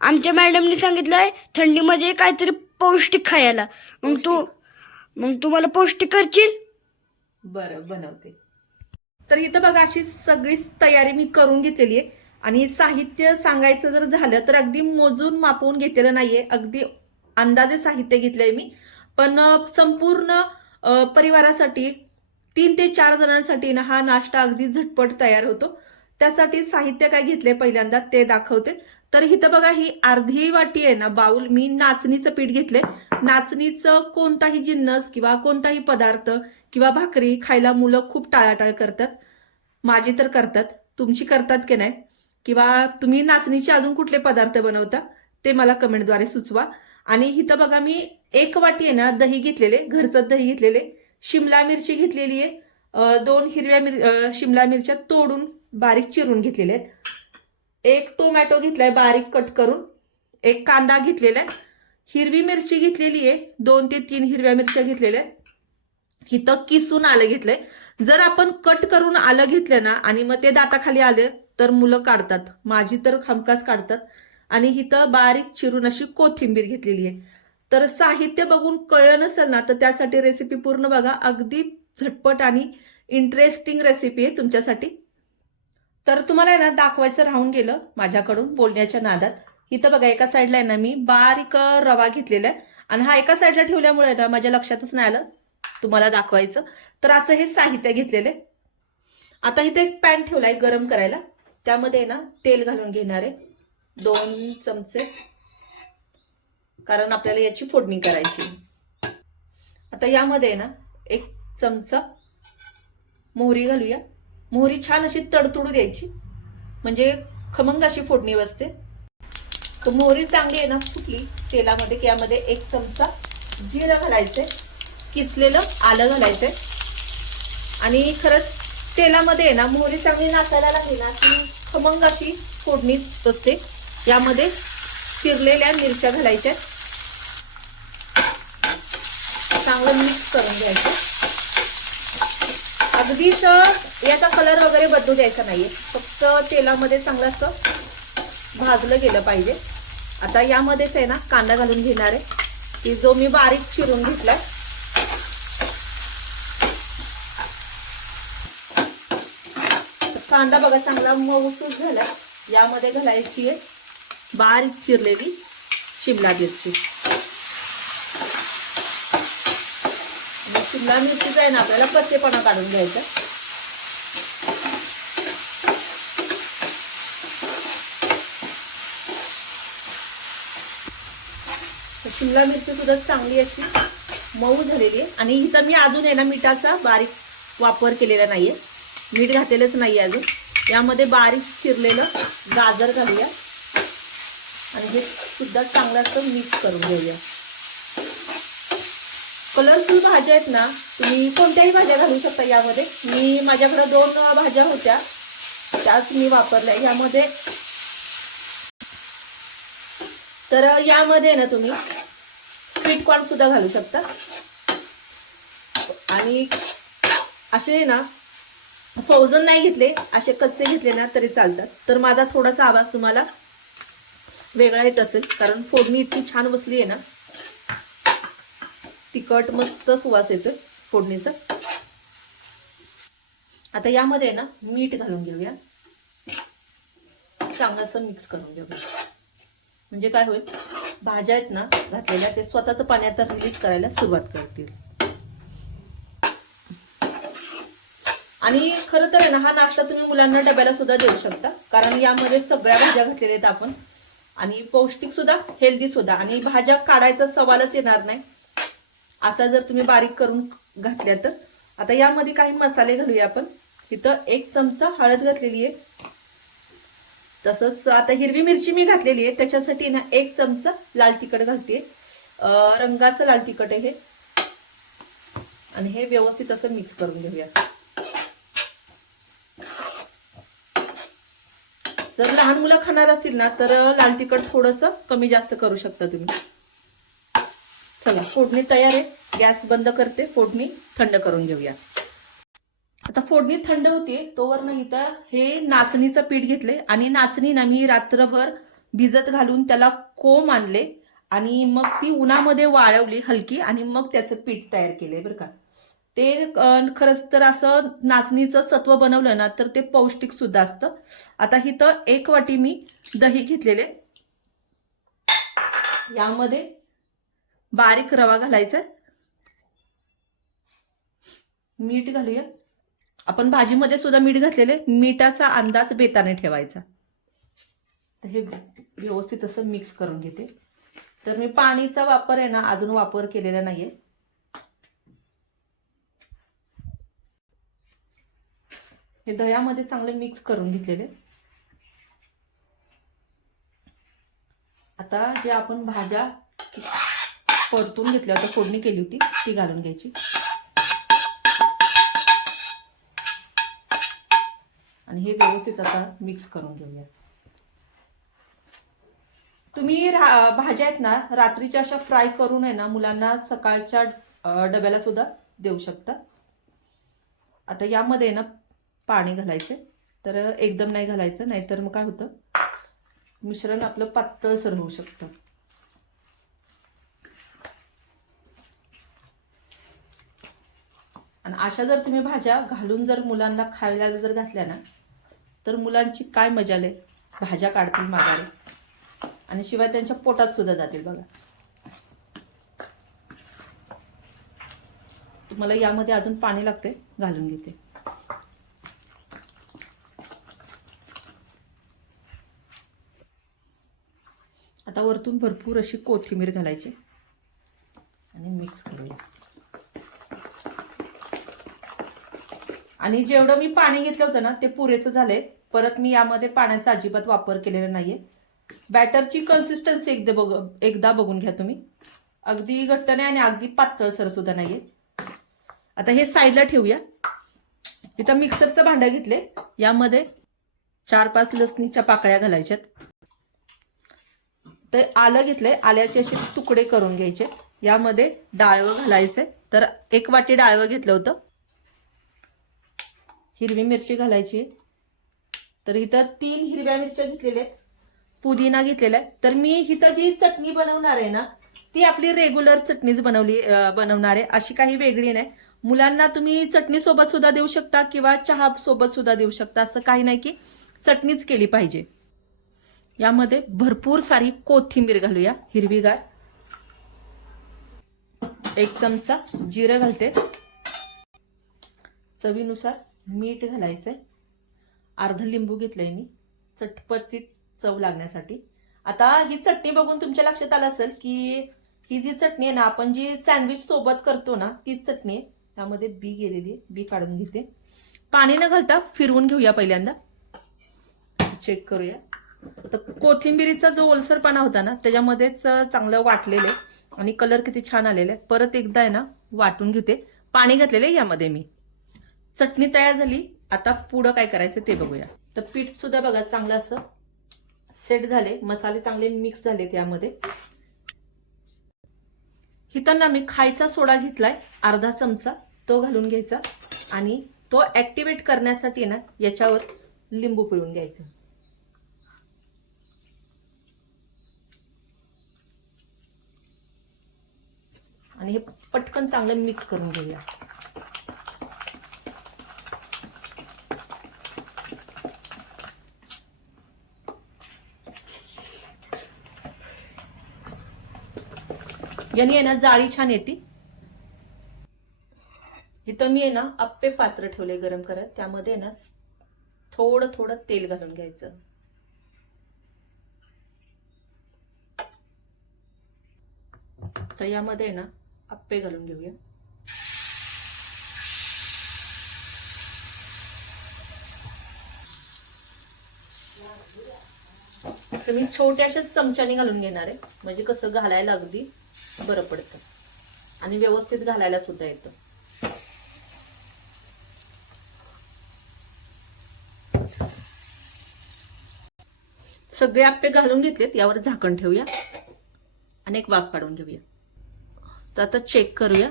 आमच्या मॅडमने सांगितलंय थंडीमध्ये काहीतरी पौष्टिक खायला. मग तू मग तू मला पौष्टिक करशील? बरं बनवते. तर इथं बघा अशी सगळीच तयारी मी करून घेतलेली आहे. आणि साहित्य सांगायचं जर झालं तर अगदी मोजून मापवून घेतलेलं नाहीये. अगदी अंदाजे साहित्य घेतलंय मी. पण संपूर्ण परिवारासाठी तीन ते चार जणांसाठी ना हा नाश्ता अगदी झटपट तयार होतो. त्यासाठी साहित्य काय घेतले पहिल्यांदा ते दाखवते. तर इथं बघा ही अर्धी वाटी आहे ना बाऊल. मी नाचणीचं पीठ घेतले नाचणीचं कोणताही जिन्नस किंवा कोणताही पदार्थ किंवा भाकरी खायला मुलं खूप टाळाटाळ करतात. माझी तर करतात. तुमची करतात की नाही? किंवा तुम्ही नाचणीचे अजून कुठले पदार्थ बनवता ते मला कमेंटद्वारे सुचवा. आणि इथं बघा मी एक वाटी आहे ना दही घेतलेले घरचं दही घेतलेले. शिमला मिरची घेतलेली आहे. दोन हिरव्या मिर शिमला मिरच्या तोडून बारीक चिरून घेतलेले आहेत. एक टोमॅटो घेतलाय बारीक कट करून. एक कांदा घेतलेला आहे. हिरवी मिरची घेतलेली आहे. दोन ते तीन हिरव्या मिरच्या घेतलेल्या आहेत. इथं किसून आलं घेतलंय. जर आपण कट करून आलं घेतलं ना आणि मग ते दाताखाली आले तर मुलं काढतात. माझी तर खमकाच काढतात. आणि इथं बारीक चिरून अशी कोथिंबीर घेतलेली आहे. तर साहित्य बघून कळलं नसेल ना तर त्यासाठी रेसिपी पूर्ण बघा. अगदी झटपट आणि इंटरेस्टिंग रेसिपी आहे तुमच्यासाठी. तर तुम्हाला आहे ना दाखवायचं राहून गेलं माझ्याकडून बोलण्याच्या नादात. इथं बघा एका साईडला आहे ना मी बारीक रवा घेतलेला आहे. आणि हा एका साईडला ठेवल्यामुळे ना माझ्या लक्षातच नाही आलं तुम्हाला दाखवायचं. तर असं हे साहित्य घेतलेले आता इथे एक पॅन ठेवलाय गरम करायला. त्यामध्ये ना तेल घालून घेणार आहे. दोन चमचे. कारण आपल्याला याची फोडणी करायची. आता यामध्ये ना एक चमचा मोहरी घालूया. मोहरी छान अशी तडतुडू द्यायची. म्हणजे खमंग अशी फोडणी बसते. तर मोहरी चांगली आहे ना फुटली तेलामध्ये की यामध्ये एक चमचा जिरं घालायचंय किसलेलं आलं घालायचंय. आणि खरंच तेलामध्ये आहे ना मोहरी चांगली नाचायला लागली ना की खमंग अशी फोडणी बसते. यामध्ये चिरलेल्या मिरच्या घालायच्या. चांगलं मिक्स करून घ्यायचं. अगदीच याचा कलर वगैरे बदलू द्यायचा नाहीये. फक्त तेलामध्ये चांगलं असं भाजलं गेलं पाहिजे. आता यामध्येच आहे ना कांदा घालून घेणार आहे. की जो मी बारीक चिरून घेतलाय. कांदा बघा चांगला मऊसूस झाला यामध्ये घालायची आहे बारीक चिरलेली शिमला मिरची आणि शिमला मिरचीचा आहे ना आपल्याला पत्तेपणा काढून घ्यायचा. शिमला मिरची सुद्धा चांगली अशी मऊ झालेली आहे. आणि हिचा मी अजून आहे ना मिठाचा बारीक वापर केलेला नाहीये. मीठ घातलेलंच नाही अजून. यामध्ये बारीक चिरलेलं गाजर घालूया. आणि हे सुद्धा चांगलं असं मिक्स करून घेऊया. कलरफुल भाज्या आहेत ना तुम्ही कोणत्याही भाज्या घालू शकता यामध्ये. मी माझ्याकडे दोन भाज्या होत्या त्याच मी वापरल्या यामध्ये. तर यामध्ये ना तुम्ही स्वीट कॉर्न सुद्धा घालू शकता. आणि असे ना फ्रोझन नाही घेतले असे कच्चे घेतले ना तरी चालतात. तर माझा थोडासा आवाज तुम्हाला वेगळा येत असेल कारण फोडणी इतकी छान बसली आहे ना. तिखट मस्त सुवास येतोय फोडणीचा. आता यामध्ये आहे ना मीठ घालून घेऊया. चांगलं मिक्स करून घेऊया. म्हणजे काय होईल भाज्या आहेत ना घातलेल्या ते स्वतःच पाण्यात रिलीज करायला सुरुवात करतील. आणि खरं तर आहे ना हा नाश्ता तुम्ही मुलांना डब्याला सुद्धा देऊ शकता. कारण यामध्ये सगळ्या भाज्या घातलेल्या आहेत आपण. आणि पौष्टिक सुद्धा हेल्दी सुद्धा. आणि भाज्या काढायचा सवालच येणार नाही. असा जर तुम्ही बारीक करून घातल्या तर. आता यामध्ये काही मसाले घालूया आपण. इथं एक चमचा हळद घातलेली आहे. तसंच आता हिरवी मिरची मी घातलेली आहे. त्याच्यासाठी ना एक चमचा लाल तिखट घालते. रंगाचं लाल तिखट आहे हे. आणि हे व्यवस्थित असं मिक्स करून घेऊया. जर लहान मुलं खाणार असतील ना तर लाल तिखट थोडस कमी जास्त करू शकता तुम्ही. चला फोडणी तयार आहे. गॅस बंद करते फोडणी थंड करून घेऊया. आता फोडणी थंड होते तोवर ना इथं हे नाचणीचं पीठ घेतले आणि नाचणी ना मी रात्रभर भिजत घालून त्याला कोंब आणले. आणि मग ती उन्हामध्ये वाळवली हलकी आणि मग त्याचं पीठ तयार केले बरं का. ते खरंच तर असं नाचणीचं सत्व बनवलं ना तर ते पौष्टिक सुद्धा असतं. आता इथं एक वाटी मी दही घेतलेले. यामध्ये बारीक रवा घालायचा मीठ घालूया. आपण भाजीमध्ये सुद्धा मीठ घातलेले मिठाचा अंदाज बेताने ठेवायचा. तर हे व्यवस्थित असं मिक्स करून घेते. तर मी पाणीचा वापर आहे ना अजून वापर केलेला नाहीये. हे दह्यामध्ये चांगले मिक्स करून घेतलेले. आता जे आपण भाज्या परतून घेतल्या होत्या. फोडणी केली होती. ती घालून घ्यायची. आणि हे व्यवस्थित आता मिक्स करून घेऊया. तुम्ही रा- भाज्या आहेत ना रात्रीच्या अशा फ्राय करून आहे ना मुलांना सकाळच्या डब्याला सुद्धा देऊ शकता. आता यामध्ये आहे ना पाणी घालायचे. तर एकदम नाही घालायचं नाहीतर मग काय होतं? मिश्रण आपलं पातळसर होऊ शकतं. आणि अशा जर तुम्ही भाज्या घालून जर मुलांना खायला जर घातल्या ना तर मुलांची काय मजा आले? भाज्या काढतील मागारे आणि शिवाय त्यांच्या पोटात सुद्धा जातील बघा. तुम्हाला यामध्ये अजून पाणी लागते घालून घेते. आता वरतून भरपूर अशी कोथिंबीर घालायची. आणि मिक्स करूया. आणि जेवढं मी पाणी घेतलं होतं ना ते पुरेचं झालंय. परत मी यामध्ये पाण्याचा अजिबात वापर केलेला नाहीये. बॅटरची कन्सिस्टन्सी एकदा बघ एकदा बघून घ्या तुम्ही. अगदी घट्ट नाही आणि अगदी पातळसर सुद्धा नाहीये. आता हे साईडला ठेवूया. इथं मिक्सरचं भांडं घेतले. यामध्ये चार पाच लसणीच्या पाकळ्या घालायच्यात. ते आलं घेतलंय. आल्याचे असे तुकडे करून घ्यायचे. यामध्ये डाळवं घालायचे. तर एक वाटी डाळवं घेतलं होतं. हिरवी मिरची घालायची. तर इथं तीन हिरव्या मिरच्या घेतलेल्या आहेत. पुदिना घेतलेला आहे. तर मी इथं जी चटणी बनवणार आहे ना ती आपली रेग्युलर चटणीच बनवली बनवणार आहे. अशी काही वेगळी नाही. मुलांना तुम्ही चटणी सोबत सुद्धा देऊ शकता किंवा चहा सोबत सुद्धा देऊ शकता. असं काही नाही की चटणीच केली पाहिजे. यामध्ये भरपूर सारी कोथिंबीर घालूया हिरवीगार. एक चमचा जिरं घालते. चवीनुसार मीठ घालायचंय. अर्ध लिंबू घेतलंय मी. चटपटीत चव लागण्यासाठी. आता ही चटणी बघून तुमच्या लक्षात आलं असेल की ही जी चटणी आहे ना आपण जी सँडविच सोबत करतो ना तीच चटणी आहे. त्यामध्ये बी गेलेली आहे. बी काढून घेते. पाणी न घालता फिरवून घेऊया पहिल्यांदा. चेक करूया. तर कोथिंबिरीचा जो ओलसरपणा होता ना त्याच्यामध्येच चांगलं वाटलेलं आहे. आणि कलर किती छान आलेला आहे. परत एकदा आहे ना वाटून घेते. पाणी घातलेलं आहे यामध्ये मी. चटणी तयार झाली. आता पुढं काय करायचं ते बघूया. तर पीठ सुद्धा बघा चांगलं असं सेट झाले. मसाले चांगले मिक्स झाले त्यामध्ये. हितांना मी खायचा सोडा घेतलाय अर्धा चमचा तो घालून घ्यायचा. आणि तो ऍक्टिवेट करण्यासाठी ना याच्यावर लिंबू पिळून घ्यायचं. आणि हे पटकन चांगलं मिक्स करून घेऊया. याने आहे ना जाळी छान येते. इथं मी आहे ना आप्पे पात्र ठेवले गरम करत. त्यामध्ये ना थोडं थोडं तेल घालून घ्यायचं. तर यामध्ये आहे ना आप्पे घालून घेऊया. तर मी छोट्याशाच चमच्याने घालून घेणार आहे. म्हणजे कसं घालायला अगदी बरं पडतं. आणि व्यवस्थित घालायला सुद्धा येतं. सगळे आप्पे घालून घेतलेत यावर झाकण ठेवूया. आणि एक वाफ काढून घेऊया. तर आता चेक करूया.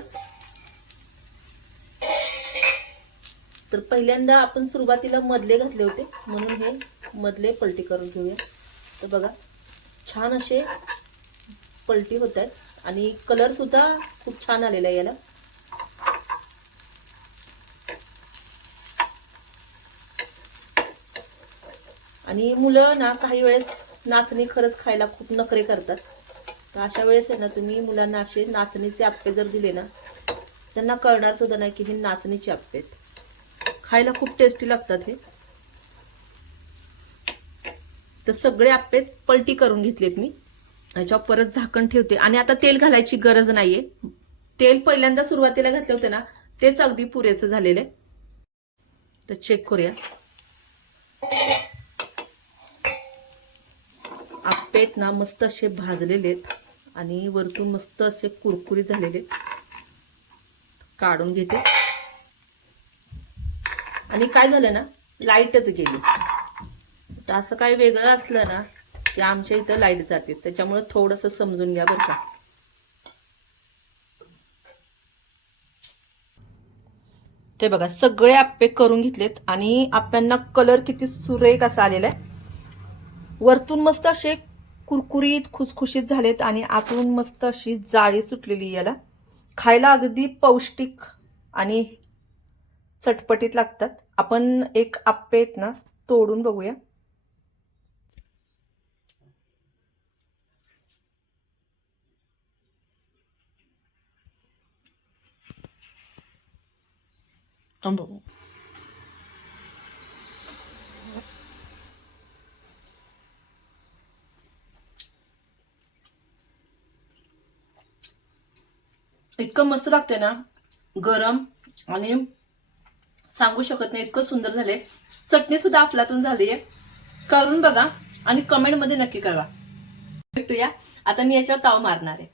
तर पहिल्यांदा आपण सुरुवातीला मधले घातले होते म्हणून हे मधले पलटी करून घेऊया. तर बघा छान असे पलटी होत आहेत. आणि कलर सुद्धा खूप छान आलेला आहे याला. आणि मुलं ना काही वेळेस नाचणी खरंच खायला खूप नखरे करतात. तर अशा वेळेस आहे ना तुम्ही मुलांना असे नाचणीचे आप्पे जर दिले ना त्यांना कळणार सुद्धा नाही की हे नाचणीचे आप्पे आहेत. खायला खूप टेस्टी लागतात हे. तर सगळे आप्पे पलटी करून घेतलेत मी. ह्याच्यावर परत झाकण ठेवते. आणि आता तेल घालायची गरज नाहीये. तेल पहिल्यांदा सुरुवातीला घातले होते ना तेच अगदी पुरेसं झालेलं आहे. तर चेक करूया. आपेत ना मस्त असे भाजलेले आहेत. आणि वरतून मस्त असे कुरकुरीत झालेले आहेत. काढून घेते. आणि काय झालं ना लाईटच गेली. तर असं काही वेगळं असलं ना की आमच्या इथं लाइट जाते. त्याच्यामुळे थोडंसं समजून घ्या बरं का. ते बघा सगळे आप्पे करून घेतलेत आणि आप्यांना कलर किती सुरेख असा आलेला आहे. वरतून मस्त असे कुरकुरीत खुसखुशीत झालेत आणि आतून मस्त अशी जाळी सुटलेली याला. खायला अगदी पौष्टिक आणि चटपटीत लागतात. आपण एक आप्पे आहेत ना तोडून बघूया. थांब इतकं मस्त लागते ना. गरम आणि सांगू शकत नाही इतकं सुंदर झाले चटणी सुद्धा आपल्यातून झाली आहे. करून बघा आणि कमेंटमध्ये नक्की कळवा. भेटूया. आता मी याच्यावर ताव मारणार आहे.